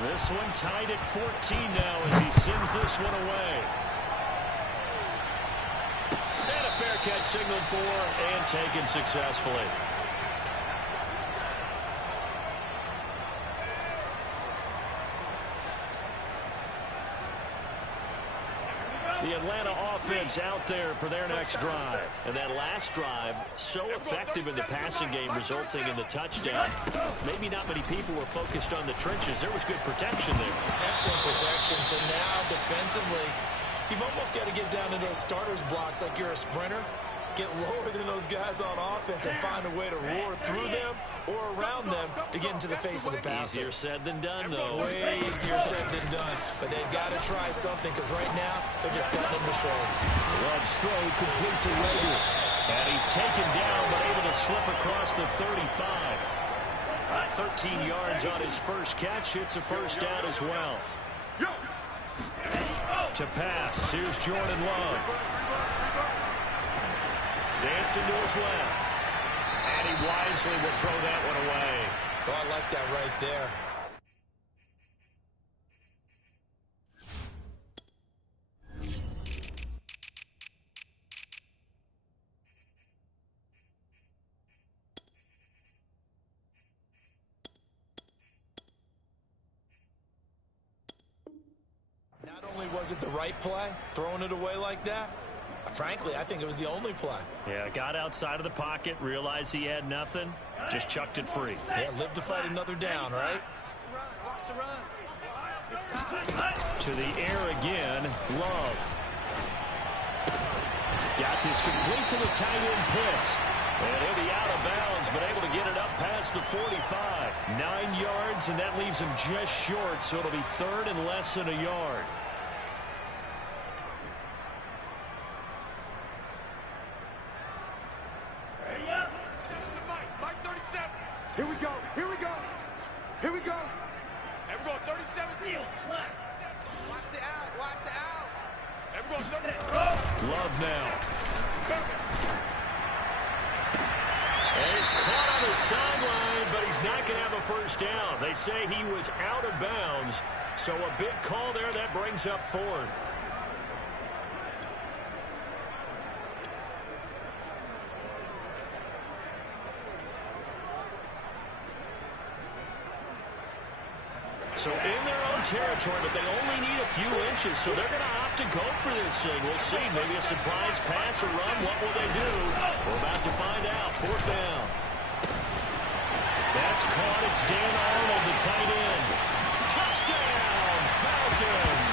This one tied at 14 now as he sends this one away. And a fair catch signaled for and taken successfully. The Atlanta offense out there for their next drive. And that last drive, so effective in the passing game, resulting in the touchdown. Maybe not many people were focused on the trenches. There was good protection there. Excellent protection. So now, defensively, you've almost got to get down to those starters blocks like you're a sprinter. Get lower than those guys on offense and find a way to roar through them or around them to get into the face of the passer. Easier said than done, though. Way easier said than done. But they've got to try something because right now they're just cutting them to shreds. Love's throw complete to Rager. And he's taken down but able to slip across the 35. 13 yards on his first catch. It's a first down as well. To pass, here's Jordan Love. Dancing to his left. And he wisely will throw that one away. So I like that right there. Not only was it the right play, throwing it away like that, frankly, I think it was the only play. Yeah, got outside of the pocket, realized he had nothing, just chucked it free. Yeah, live to fight another down, right? To the air again, Love. Got this complete to the tight end Pitts. And he'll be out of bounds, but able to get it up past the 45. 9 yards, and that leaves him just short, so it'll be third and less than a yard. Here we go. Here we go. Here we go. And we're going 37. Watch the out. Watch the out. And we're going 30. Love now. And he's caught on the sideline, but he's not going to have a first down. They say he was out of bounds, so a big call there that brings up fourth. So in their own territory, but they only need a few inches, so they're going to opt to go for this thing. We'll see. Maybe a surprise pass or run. What will they do? We're about to find out. Fourth down. That's caught. It's Dan Arnold, the tight end. Touchdown, Falcons.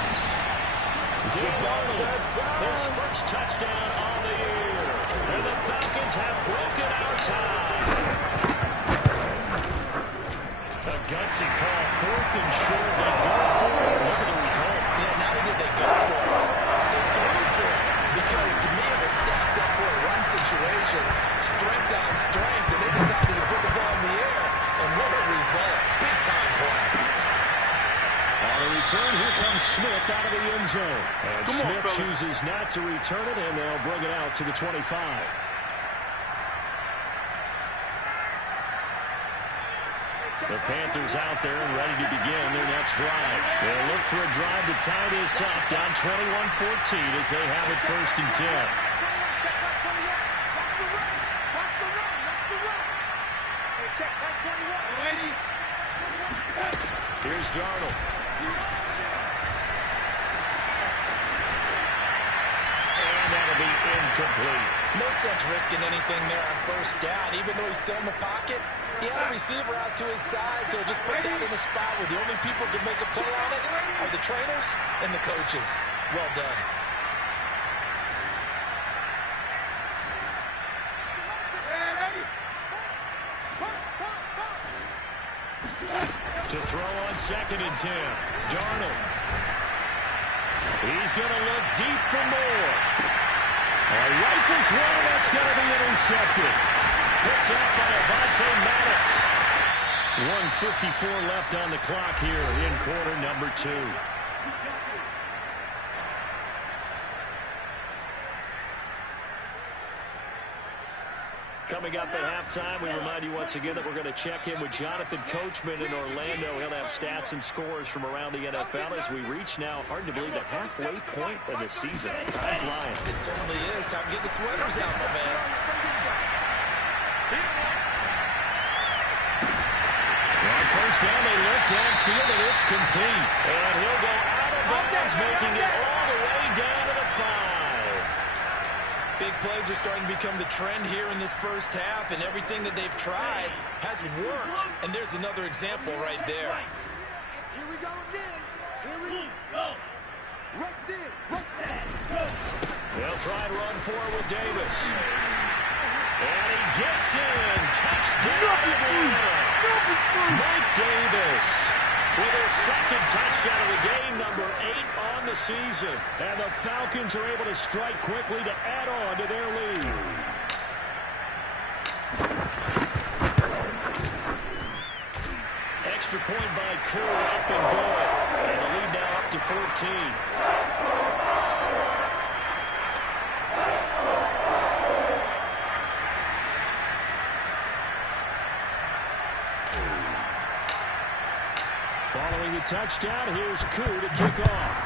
Dan Arnold, his first touchdown on the year. And the Falcons have broken our tie. A gutsy call, fourth and short. They go for it. Look at the result. Yeah, not only did they go for it, they threw for it. Because to me, it was stacked up for a run situation. Strength on strength, and they decided to put the ball in the air. And what a result. Big-time play. On the return, here comes Smith out of the end zone. And Smith chooses not to return it, and they'll bring it out to the 25. The Panthers out there and ready to begin their next drive. They'll look for a drive to tie this up, down 21-14 as they have it first and 10. Here's Darnold. And that'll be incomplete. No sense risking anything there on first down, even though he's still in the pocket. He had a receiver out to his side, so just put that in a spot where the only people who can make a play on it are the trainers and the coaches. Well done. To throw on second and 10. Darnold. He's going to look deep for more. Rifles one, that's going to be intercepted. Picked up by Avonte Maddox. 1:54 left on the clock here in quarter number 2. Coming up at halftime, we remind you once again that we're going to check in with Jonathan Coachman in Orlando. He'll have stats and scores from around the NFL as we reach now, hard to believe, the halfway point of the season. Time flying. It certainly is. Time to get the sweaters out, my man. On first down, they look downfield, and it's complete. And he'll go out of bounds, making it all the way down to the 5. Big plays are starting to become the trend here in this first half, and everything that they've tried has worked. And there's another example right there. Here we go again. Here we go. Rush in. Rush in. They'll try and run forward with Davis. And he gets in. Touchdown. Mike Davis with his second touchdown of the game, number 8 on the season. And the Falcons are able to strike quickly to add on to their lead. Extra point by Kerr, up and good. And the lead now up to 14. Following the touchdown, here's Koo to kick off.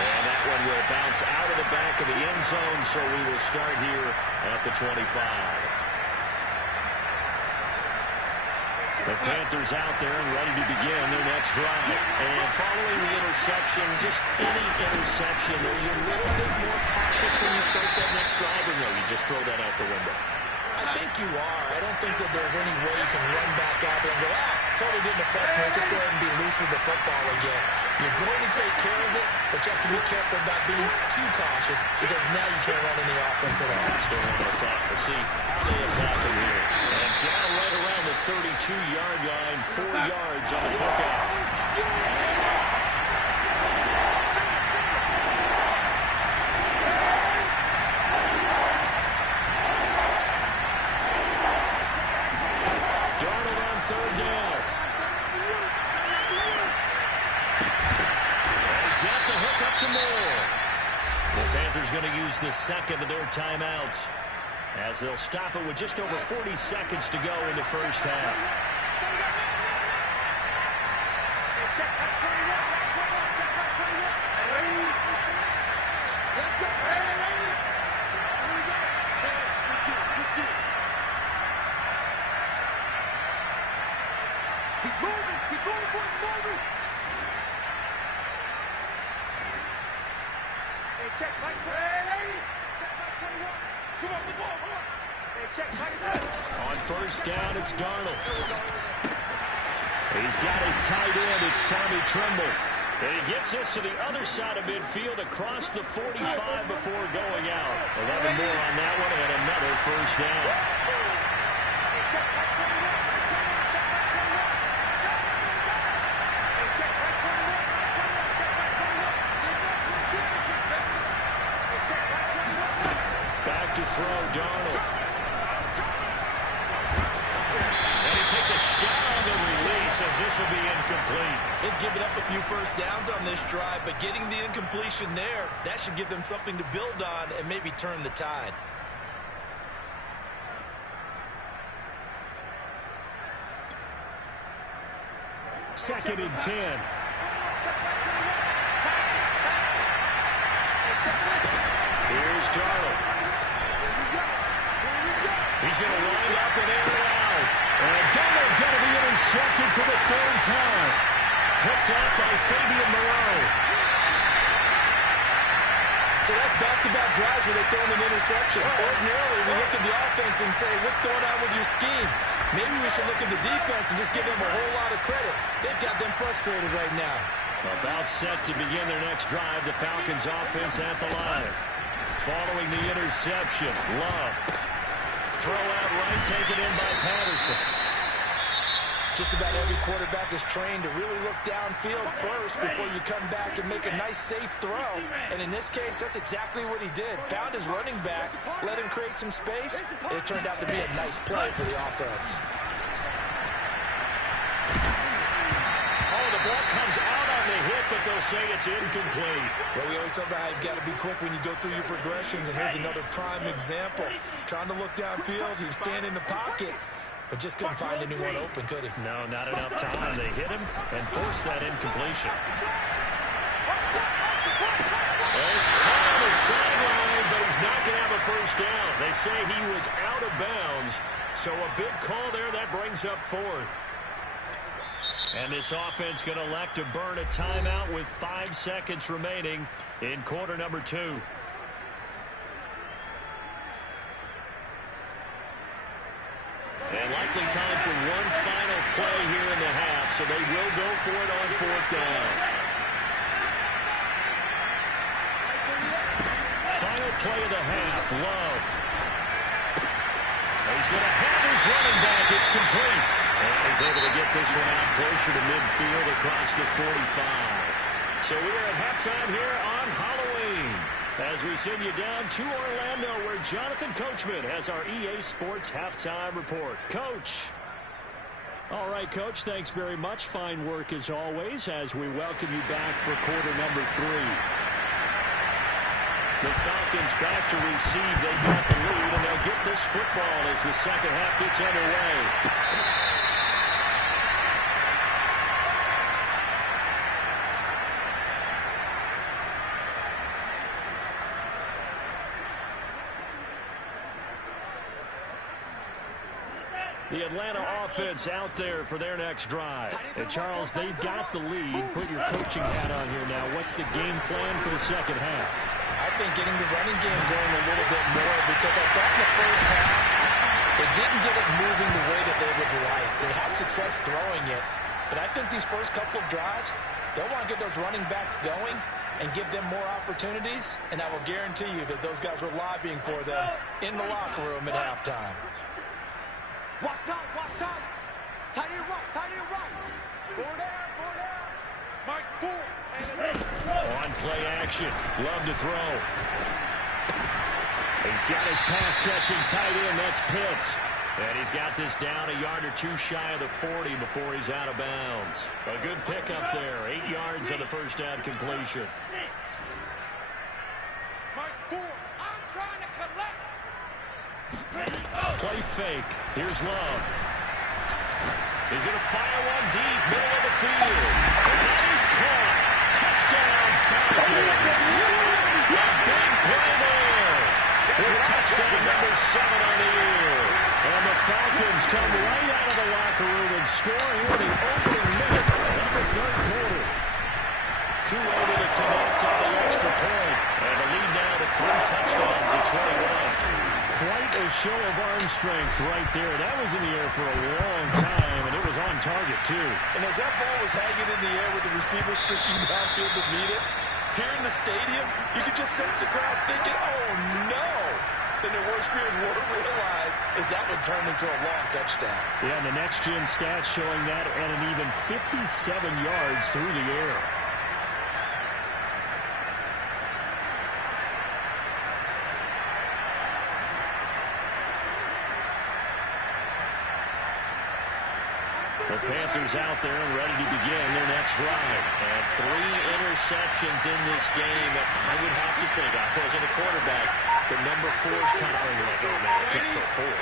And that one will bounce out of the back of the end zone, so we will start here at the 25. The Panthers out there and ready to begin their next drive. And following the interception, just any interception, are you a little bit more cautious when you start that next drive, or no, you just throw that out the window? I think you are. I don't think that there's any way you can run back out there and go, totally didn't affect me. Let's just go ahead and be loose with the football again. You're going to take care of it, but you have to be careful about being too cautious because now you can't run any offense at all. Still on the attack. We'll see how they attack him here. And down right around the 32-yard line, 4 yards on the pickout. Going to use the second of their timeouts as they'll stop it with just over 40 seconds to go in the first half. He's moving, boys, moving. Hey, check Mike 20. Check Mike 21. Come on, the ball, come on. Hey, check Mike 7. On first down, it's Darnold. He's got his tight end. It's Tommy Tremble. And he gets us to the other side of midfield across the 45 before going out. 11 more on that one and another first down. Hey, check Mike 21. Check Mike 21. Hey, check Mike 21. Check Mike 21. Defense, back to throw, Darnold. And he takes a shot on the release as this will be incomplete. They've given up a few first downs on this drive, but getting the incompletion there, that should give them something to build on and maybe turn the tide. Second and 10. Here's Darnold. He's going to wind up and air it out. And Darnold going to be intercepted for the third time. Picked up by Fabian Moreau. So that's back-to-back drives where they're throwing an interception. Ordinarily, we look at the offense and say, what's going on with your scheme? Maybe we should look at the defense and just give them a whole lot of credit. They've got them frustrated right now. About set to begin their next drive, the Falcons offense at the line. Following the interception, Love. Throw out right, taken in by Patterson. Just about every quarterback is trained to really look downfield first before you come back and make a nice, safe throw. And in this case, that's exactly what he did. Found his running back, let him create some space, and it turned out to be a nice play for the offense. Oh, the ball comes out on the hit but they'll say it's incomplete. Well, we always talk about how you've got to be quick when you go through your progressions, and here's another prime example. Trying to look downfield, he was standing in the pocket, but just couldn't find anyone open, could he? No, not enough time. They hit him and forced that incompletion. There's caught on the sideline, but he's not going to have a first down. They say he was out of bounds, so a big call there. That brings up fourth. And this offense going to elect to burn a timeout with 5 seconds remaining in quarter number 2. And likely time for one final play here in the half, so they will go for it on fourth down. Final play of the half, Love. He's going to have his running back. It's complete. And he's able to get this one out closer to midfield across the 45. So we are at halftime here on Halloween as we send you down to Orlando where Jonathan Coachman has our EA Sports Halftime Report. Coach. All right, Coach, thanks very much. Fine work as always as we welcome you back for quarter number 3. The Falcons back to receive. They got the lead, and they'll get this football as the second half gets underway. The Atlanta offense out there for their next drive. And Charles, they've got the lead. Put your coaching hat on here now. What's the game plan for the second half? I think getting the running game going a little bit more because I thought in the first half they didn't get it moving the way that they would like. They had success throwing it, but I think these first couple of drives, they'll want to get those running backs going and give them more opportunities, and I will guarantee you that those guys were lobbying for them in the locker room at halftime. Watch time, watch time. Tight end right, tight end right. Forward down, forward down. Mike, forward. On play action. Love to throw. He's got his pass-catching tight end. That's Pitts. And he's got this down a yard or two shy of the 40 before he's out of bounds. A good pickup there. 8 yards on the first down completion. Mike, forward. I'm trying to collect. Play fake. Here's Love. He's going to fire one deep, middle of the field. And he's caught. Touchdown, Falcons. A big play there. With touchdown number 7 on the year. And the Falcons come right out of the locker room and score here in the opening minute of the third quarter. Too early to connect on the extra point. And the lead now to 3 touchdowns at 21. Quite a show of arm strength right there. That was in the air for a long time, and it was on target, too. And as that ball was hanging in the air with the receiver streaking downfield to meet it, here in the stadium, you could just sense the crowd thinking, oh, no. Then their worst fears were realized as that one turned into a long touchdown. Yeah, and the next-gen stats showing that at an even 57 yards through the air. The Panthers out there and ready to begin their next drive. And 3 interceptions in this game. I would have to think, I wasn't a quarterback, the number 4 is kind of like, oh man, I can't throw 4.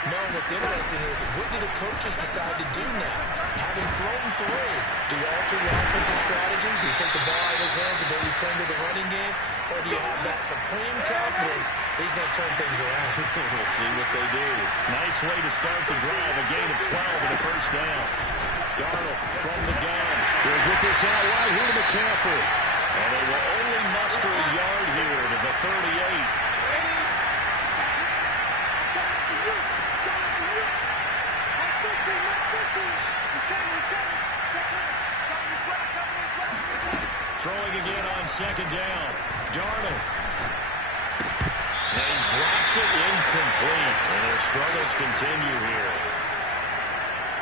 No, what's interesting is, what do the coaches decide to do now? Having thrown 3, do you alter your offensive strategy? Do you take the ball out of his hands and maybe turn to the running game? Or do you have that supreme confidence that he's going to turn things around? We'll see what they do. Nice way to start the drive. A gain of 12 and a first down. Darnold from the gun. We'll get this out wide here to McCaffrey. And they will only muster a yard here to the 38. Throwing again on second down. Darnold. And he drops it incomplete. And their struggles continue here.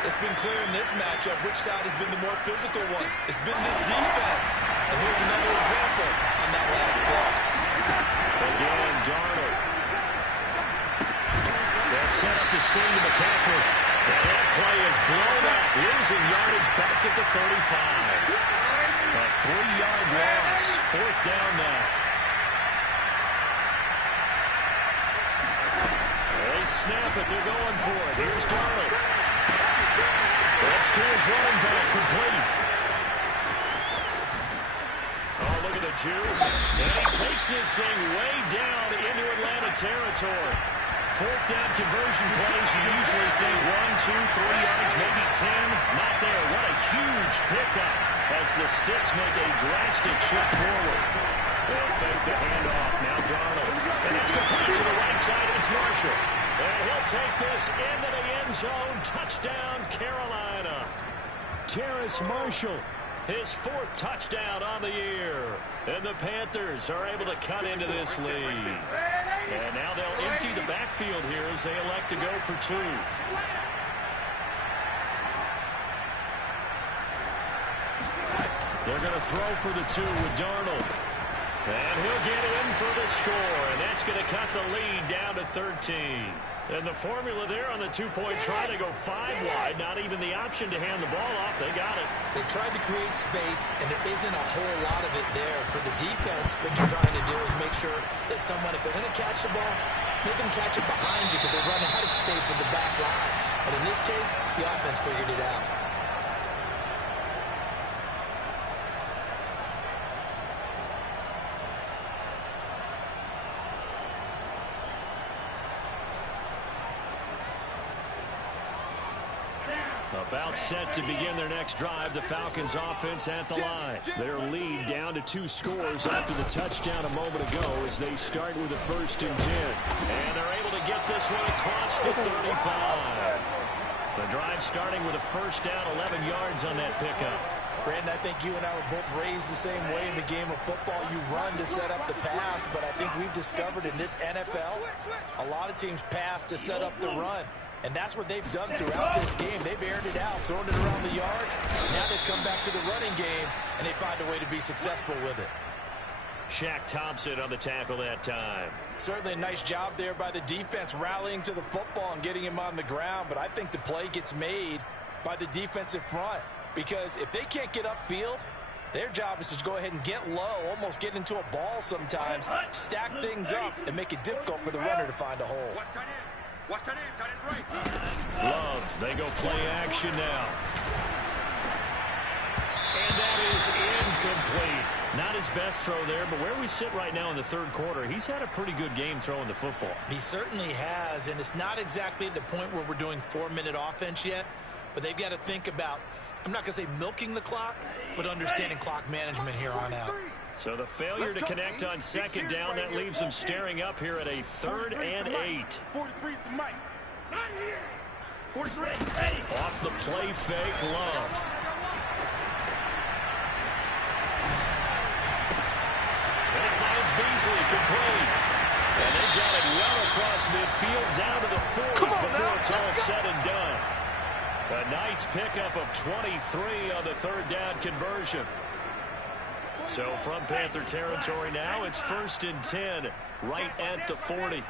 It's been clear in this matchup which side has been the more physical one. It's been this defense. And here's another example on that last play. Again, Darnold. They'll set up the screen to McCaffrey. And that play is blown up, losing yardage back at the 35. A 3-yard loss. 4th down now. They snap it. They're going for it. Here's Darnold. That's to his running back, complete. Oh, look at the Jew. And he takes this thing way down into Atlanta territory. 4th down conversion plays, you usually think 1, 2, 3 yards, maybe 10. Not there. What a huge pickup as the Sticks make a drastic shift forward. They'll fake the handoff. Now Darnold. And it's complete to the right side. It's Marshall. And he'll take this into the end zone. Touchdown, Carolina. Terrace Marshall, his 4th touchdown on the year. And the Panthers are able to cut into this lead. And now they'll empty the backfield here as they elect to go for 2. They're going to throw for the 2 with Darnold. And he'll get in for the score. And that's going to cut the lead down to 13. And the formula there on the 2-point try to go 5 wide. Not even the option to hand the ball off. They got it. They tried to create space, and there isn't a whole lot of it there. For the defense, what you're trying to do is make sure that someone, if they're going to catch the ball, make them catch it behind you because they run out of space with the back line. But in this case, the offense figured it out. About set to begin their next drive, the Falcons offense at the line. Their lead down to 2 scores after the touchdown a moment ago as they start with a 1st and 10. And they're able to get this one across the 35. The drive starting with a 1st down, 11 yards on that pickup. Brandon, I think you and I were both raised the same way in the game of football. You run to set up the pass, but I think we've discovered in this NFL, a lot of teams pass to set up the run. And that's what they've done throughout this game. They've aired it out, thrown it around the yard. Now they've come back to the running game, and they find a way to be successful with it. Shaq Thompson on the tackle that time. Certainly a nice job there by the defense, rallying to the football and getting him on the ground. But I think the play gets made by the defensive front. Because if they can't get upfield, their job is to go ahead and get low, almost get into a ball sometimes, stack things up, and make it difficult for the runner to find a hole. Watch that in, tight end's right. Love, they go play action now. And that is incomplete. Not his best throw there, but where we sit right now in the 3rd quarter, he's had a pretty good game throwing the football. He certainly has, and it's not exactly at the point where we're doing 4-minute offense yet, but they've got to think about, I'm not going to say milking the clock, but understanding clock management here on out. So the failure to connect on 2nd down, that leaves them staring up here at a 3rd and 8. 43 is the mic. Not here. 43. Off the play fake, Love. And it finds Beasley, complete. And they got it well across midfield, down to the 40 before it's all said and done. A nice pickup of 23 on the 3rd down conversion. So from Panther territory now, it's 1st and 10, right at the 40.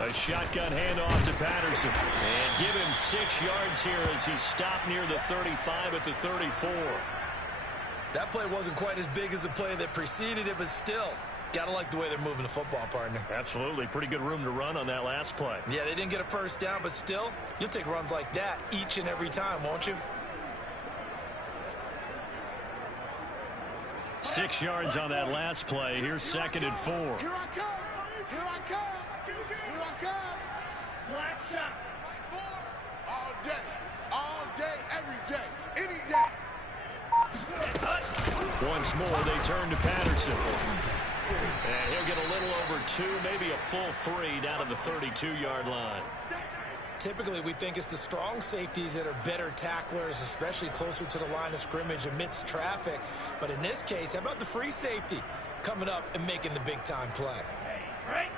A shotgun handoff to Patterson. And give him 6 yards here as he stopped near the 35 at the 34. That play wasn't quite as big as the play that preceded it, but still, got to like the way they're moving the football, partner. Absolutely. Pretty good room to run on that last play. Yeah, they didn't get a 1st down, but still, you'll take runs like that each and every time, won't you? 6 yards on that last play. Here's 2nd and 4. Here I come. Here I come. Here I come. Black shot. All day, every day, any day. Once more, they turn to Patterson. And he'll get a little over 2, maybe a full 3 down to the 32-yard line. Typically, we think it's the strong safeties that are better tacklers, especially closer to the line of scrimmage amidst traffic. But in this case, how about the free safety coming up and making the big-time play? Right?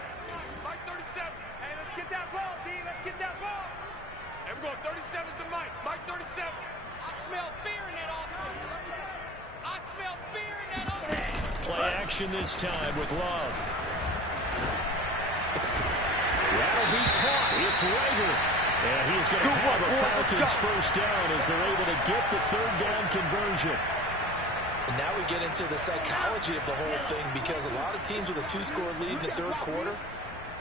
Mike 37. Hey, let's get that ball, D. Let's get that ball. And we're going 37's the mic. Mike 37. I smell fear in that offense. I smell fear in that offense. Play action this time with Love. That'll be caught. It's Rager. And he's going to have a Falcons first down as they're able to get the third down conversion. And now we get into the psychology of the whole thing, because a lot of teams with a 2-score lead in the third quarter,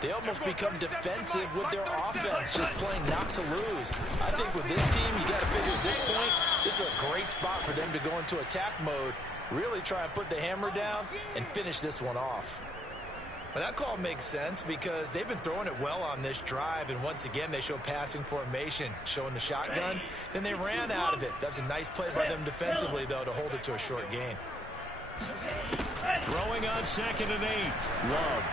they almost become defensive with their offense, just playing not to lose. I think with this team, you got to figure at this point, this is a great spot for them to go into attack mode, really try and put the hammer down and finish this one off. Well, that call makes sense because they've been throwing it well on this drive, and once again, they show passing formation, showing the shotgun. Then they ran out of it. That's a nice play by them defensively, though, to hold it to a short gain. Throwing on 2nd and 8. Love.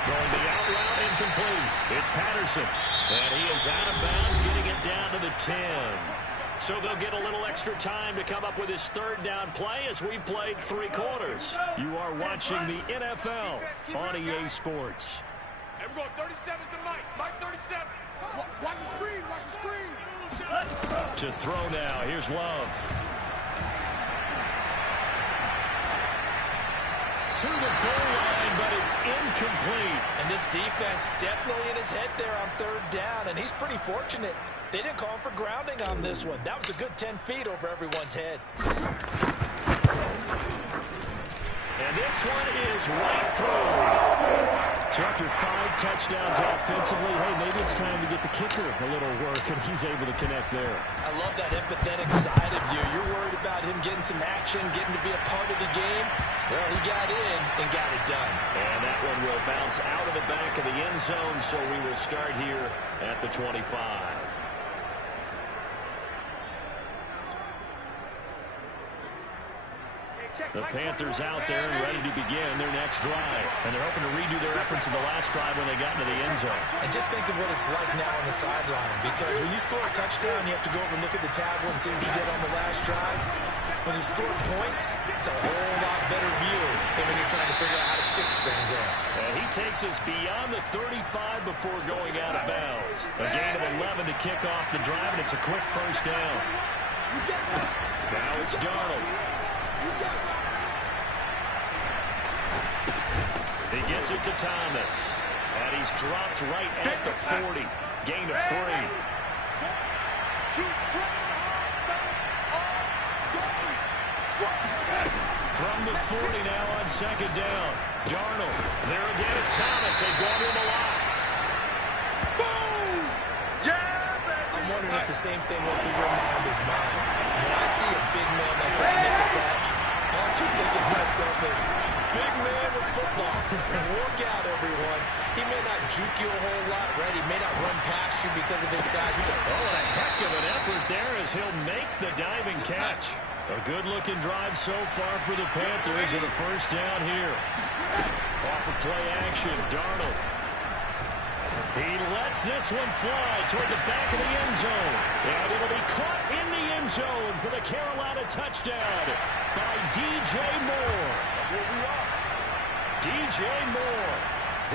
Throwing the out route incomplete. It's Patterson. And he is out of bounds, getting it down to the 10. So they'll get a little extra time to come up with his third down play as we've played 3 quarters. You are watching the NFL on EA Sports. And we're going 37's the Mike. Mike 37. Watch the screen. Watch the screen. To throw now. Here's Love. To the goal line, but it's incomplete. And this defense definitely in his head there on third down, and he's pretty fortunate. They didn't call him for grounding on this one. That was a good 10 feet over everyone's head. And this one is right through. So after 5 touchdowns offensively, hey, maybe it's time to get the kicker a little work, and he's able to connect there. I love that empathetic side of you. You're worried about him getting some action, getting to be a part of the game. Well, he got in and got it done. And that one will bounce out of the back of the end zone, so we will start here at the 25. The Panthers out there and ready to begin their next drive. And they're hoping to redo their efforts in the last drive when they got into the end zone. And just think of what it's like now on the sideline. Because when you score a touchdown, you have to go over and look at the tablet and see what you did on the last drive. When you score points, it's a whole lot better view than when you're trying to figure out how to fix things there. And he takes us beyond the 35 before going out of bounds. A gain of 11 to kick off the drive, and it's a quick first down. Now it's Darnold. He gets it to Thomas. And he's dropped right at the 40. Gain of 3. From the 40 now on 2nd down. Darnold. There again is Thomas. They've gone him a lot. Boom! Yeah, baby! I'm wondering if the same thing went through your mind as mine. When I see a big man like that make a catch, all I keep thinking to myself is, big man with football. Work out, everyone. He may not juke you a whole lot, right? He may not run past you because of his size. Oh, a heck of an effort there as he'll make the diving catch. A good-looking drive so far for the Panthers and a first down here. Off of play action, Darnold. He lets this one fly toward the back of the end zone. And it'll be caught in the end zone for the Carolina touchdown by DJ Moore. DJ Moore,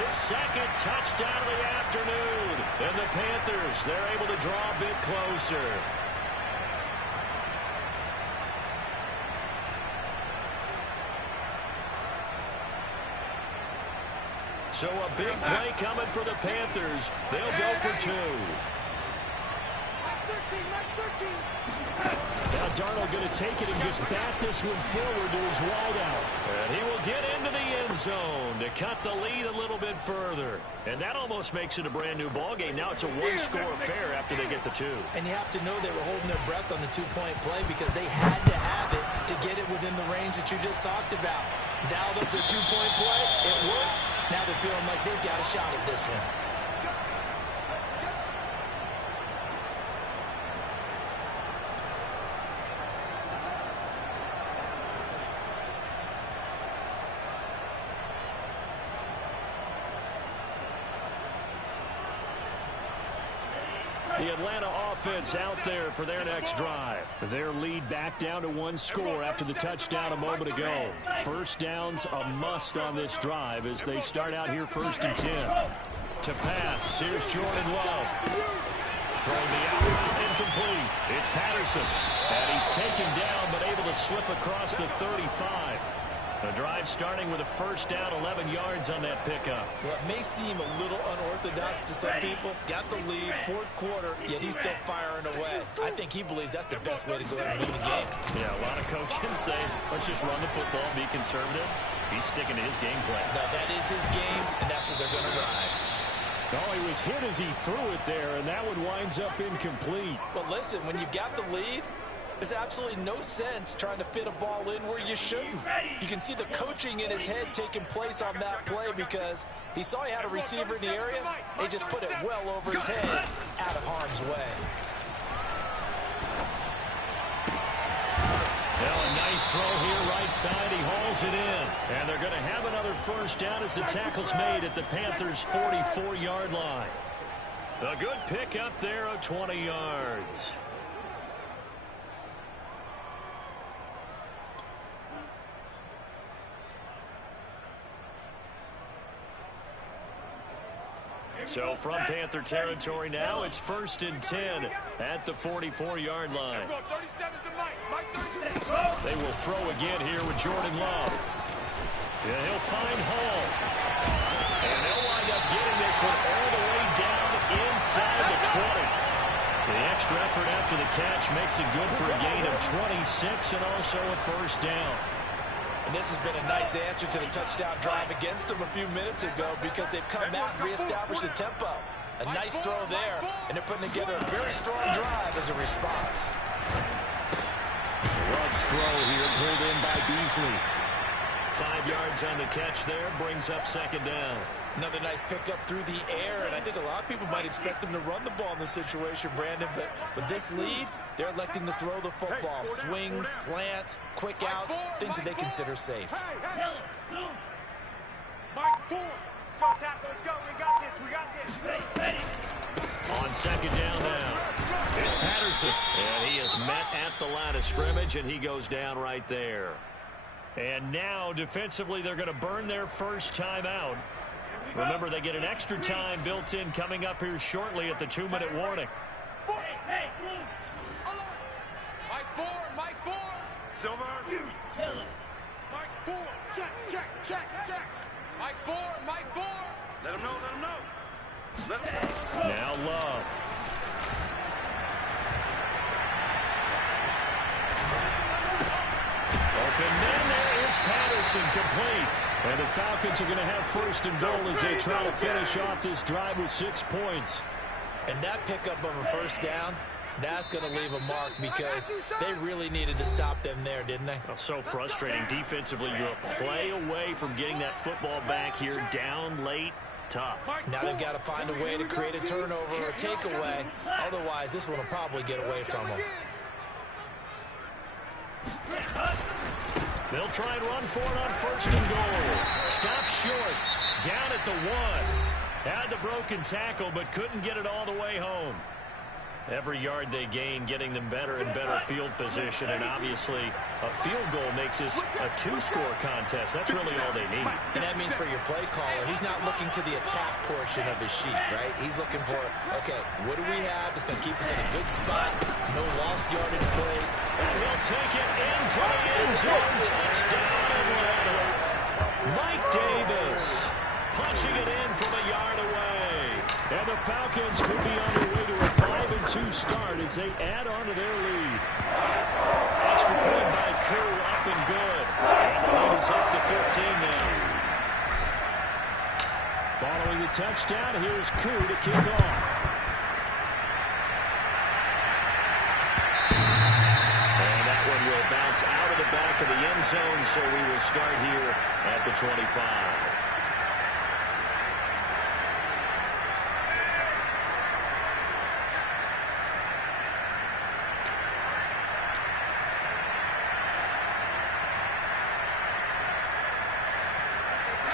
his 2nd touchdown of the afternoon. And the Panthers, they're able to draw a bit closer. So a big play coming for the Panthers. They'll go for 2. Now Darnold going to take it and just bat this one forward to his wideout. And he will get into the end zone to cut the lead a little bit further. And that almost makes it a brand new ball game. Now it's a 1-score affair after they get the 2. And you have to know they were holding their breath on the 2-point play because they had to have it to get it within the range that you just talked about. Dialed up their 2-point play. It worked. Now they're feeling like they've got a shot at this one. The Atlanta offense out there for their next drive. Their lead back down to 1 score after the touchdown a moment ago. First down's a must on this drive as they start out here 1st and 10. To pass, here's Jordan Love. Throwing the out route incomplete. It's Patterson. And he's taken down but able to slip across the 35. The drive starting with a first down, 11 yards on that pickup. Well, it may seem a little unorthodox to some people. Got the lead, fourth quarter, yet he's still firing away. I think he believes that's the best way to go ahead and win the game. Yeah, a lot of coaches say, let's just run the football, be conservative. He's sticking to his game plan. No, that is his game, and that's what they're going to ride. Oh, he was hit as he threw it there, and that one winds up incomplete. But listen, when you got the lead, there's absolutely no sense trying to fit a ball in where you shouldn't. You can see the coaching in his head taking place on that play because he saw he had a receiver in the area. He just put it well over his head, out of harm's way. Well, a nice throw here, right side. He hauls it in. And they're going to have another first down as the tackle's made at the Panthers' 44-yard line. A good pick up there of 20 yards. So from Panther territory now, it's 1st and 10 at the 44-yard line. They will throw again here with Jordan Love. Yeah, he'll find Hall. And they'll wind up getting this one all the way down inside the 20. The extra effort after the catch makes it good for a gain of 26 and also a first down. And this has been a nice answer to the touchdown drive against them a few minutes ago because they've come out and reestablished the tempo. A nice throw there, and they're putting together a very strong drive as a response. Rugg's throw here pulled in by Beasley. 5 yards on the catch there, brings up second down. Another nice pickup through the air, and I think a lot of people might expect them to run the ball in this situation, Brandon, but with this lead, they're electing to throw the football. Swings, slants, quick outs, things that they consider safe. Mike, 4. Let's go, Tackle. Let's go. We got this. We got this. On second down now, it's Patterson. And he is met at the line of scrimmage, and he goes down right there. And now, defensively, they're going to burn their first time out. Remember, they get an extra time built in coming up here shortly at the 2-minute warning. Mike 4, Mike 4. Silver. Mike 4. Check, check, check, check. Mike 4, Mike 4. Let him know, let him know. Let him know. Now Love. Open man, there is Patterson, complete. And the Falcons are going to have first and goal as they try to finish off this drive with 6 points. And that pickup of a first down, that's going to leave a mark because they really needed to stop them there, didn't they? Oh, so frustrating. Defensively, you're a play away from getting that football back here, down late. Tough. Now they've got to find a way to create a turnover or a takeaway. Otherwise, this one will probably get away from them. They'll try and run for it on first and goal. Stop short. Down at the 1. Had the broken tackle, but couldn't get it all the way home. Every yard they gain, getting them better and better field position, and obviously a field goal makes this a 2-score contest. That's really all they need. And that means for your play caller, he's not looking to the attack portion of his sheet, right? He's looking for, okay, what do we have that's going to keep us in a good spot, no lost yardage plays. And he'll take it into the end zone. Touchdown Atlanta. Mike Davis punching it in from a yard away. And the Falcons could be on their way to a 5-2 start as they add on to their lead. Extra point by Koo, up and good. And the lead is up to 15 now. Following the touchdown, here's Koo to kick off. And that one will bounce out of the back of the end zone, so we will start here at the 25.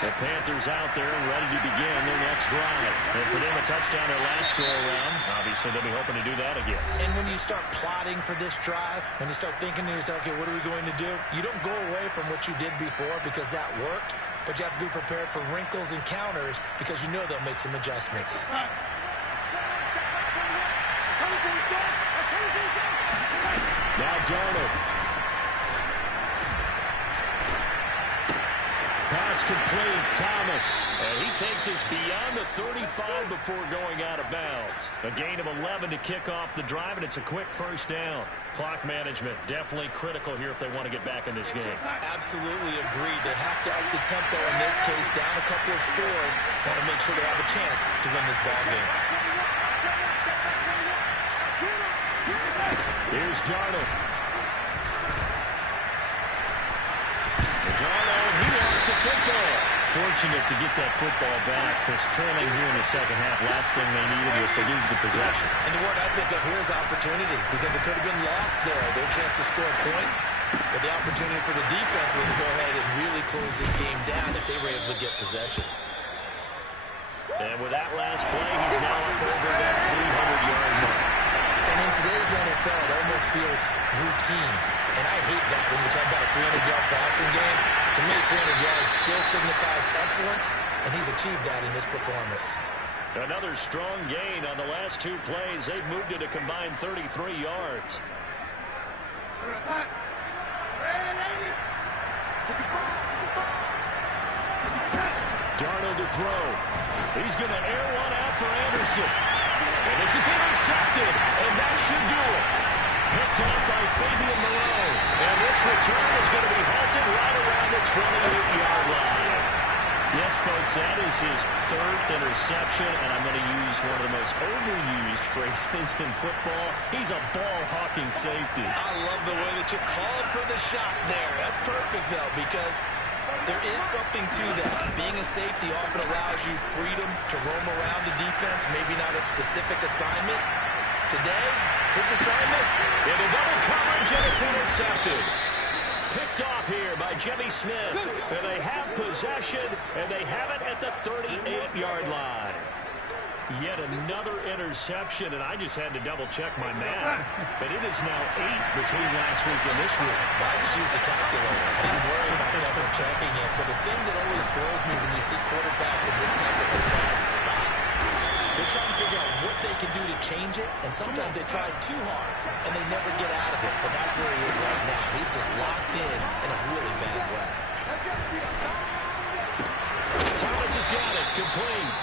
The Panthers out there and ready to begin their next drive. And for them, a touchdown their last go-around. Obviously, they'll be hoping to do that again. And when you start plotting for this drive, when you start thinking to yourself, okay, what are we going to do? You don't go away from what you did before because that worked, but you have to be prepared for wrinkles and counters because you know they'll make some adjustments. Now Darnold. pass complete. Thomas. And he takes us beyond the 35 before going out of bounds. A gain of 11 to kick off the drive, and it's a quick first down. Clock management definitely critical here if they want to get back in this game. Absolutely agreed. They have to up the tempo in this case, down a couple of scores. Want to make sure they have a chance to win this ball game. Here's Darnold. Darnold, he lost the football. Fortunate to get that football back, because trailing here in the second half, last thing they needed was to lose the possession. And the word I think of here is opportunity, because it could have been lost there. Their chance to score points, but the opportunity for the defense was to go ahead and really close this game down if they were able to get possession. And with that last play, he's now up over that 300-yard mark. And in today's NFL, it almost feels routine. And I hate that when we talk about a 300-yard passing game. To me, 300 yards still signifies excellence, and he's achieved that in this performance. Another strong gain on the last two plays. They've moved it a combined 33 yards. Darnold to throw. He's going to air one out for Anderson. And this is intercepted, and that should do it. Picked off by Fabian Moreau. And this return is going to be halted right around the 28-yard line. Yes, folks, that is his third interception, and I'm going to use one of the most overused phrases in football. He's a ball-hawking safety. I love the way that you called for the shot there. That's perfect, though, because there is something to that. Being a safety often allows you freedom to roam around the defense, maybe not a specific assignment. Today, his assignment, into double coverage, and it's intercepted. Picked off here by Jimmy Smith. And they have possession, and they have it at the 38-yard line. Yet another interception, and I just had to double-check my math. But it is now 8 between last week and this week. well, I just used a calculator. I didn't worry about double-checking it. But the thing that always throws me when you see quarterbacks in this type of a bad spot, they're trying to figure out what they can do to change it, and sometimes they try too hard, and they never get out of it. And that's where he is right now. He's just locked in a really bad way. Thomas has got it, complete.